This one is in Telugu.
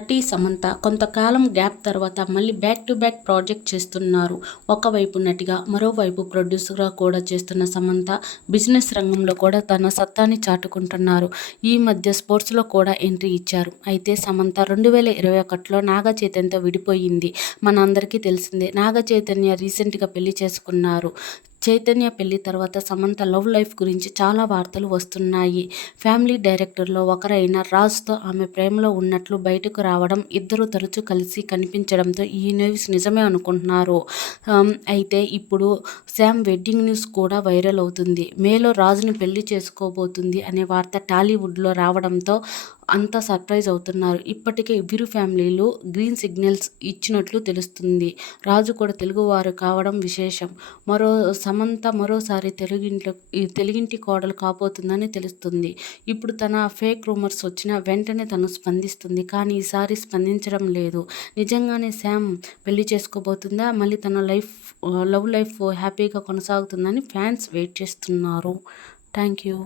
నటి సమంత కొంతకాలం గ్యాప్ తర్వాత మళ్ళీ బ్యాక్ టు బ్యాక్ ప్రాజెక్ట్ చేస్తున్నారు. ఒకవైపు నటిగా, మరోవైపు ప్రొడ్యూసర్గా కూడా చేస్తున్న సమంత బిజినెస్ రంగంలో కూడా తన సత్తాని చాటుకుంటున్నారు. ఈ మధ్య స్పోర్ట్స్లో కూడా ఎంట్రీ ఇచ్చారు. అయితే సమంత 2021లో నాగ చైతన్యతో విడిపోయింది. మన అందరికీ తెలిసిందే. నాగ చైతన్య రీసెంట్గా పెళ్లి చేసుకున్నారు. చైతన్య పెళ్లి తర్వాత సమంత లవ్ లైఫ్ గురించి చాలా వార్తలు వస్తున్నాయి. ఫ్యామిలీ డైరెక్టర్లో ఒకరైన రాజ్తో ఆమె ప్రేమలో ఉన్నట్లు బయటకు రావడం, ఇద్దరు తరచూ కలిసి కనిపించడంతో ఈ న్యూస్ నిజమే అనుకుంటున్నారు. అయితే ఇప్పుడు శామ్ వెడ్డింగ్ న్యూస్ కూడా వైరల్ అవుతుంది. మేలో రాజుని పెళ్లి చేసుకోబోతుంది అనే వార్త టాలీవుడ్లో రావడంతో అంతా సర్ప్రైజ్ అవుతున్నారు. ఇప్పటికే ఇరు ఫ్యామిలీలు గ్రీన్ సిగ్నల్స్ ఇచ్చినట్లు తెలుస్తుంది. రాజు కూడా తెలుగువారు కావడం విశేషం. సమంత మరోసారి తెలుగింటి కోడలు కాబోతుందని తెలుస్తుంది. ఇప్పుడు తన ఫేక్ రూమర్స్ వచ్చిన వెంటనే తను స్పందిస్తుంది. కానీ ఈసారి స్పందించడం లేదు. నిజంగానే శామ్ పెళ్లి చేసుకోబోతుందా? మళ్ళీ తన లవ్ లైఫ్ హ్యాపీగా కొనసాగుతుందని ఫ్యాన్స్ వెయిట్ చేస్తున్నారు. Thank you.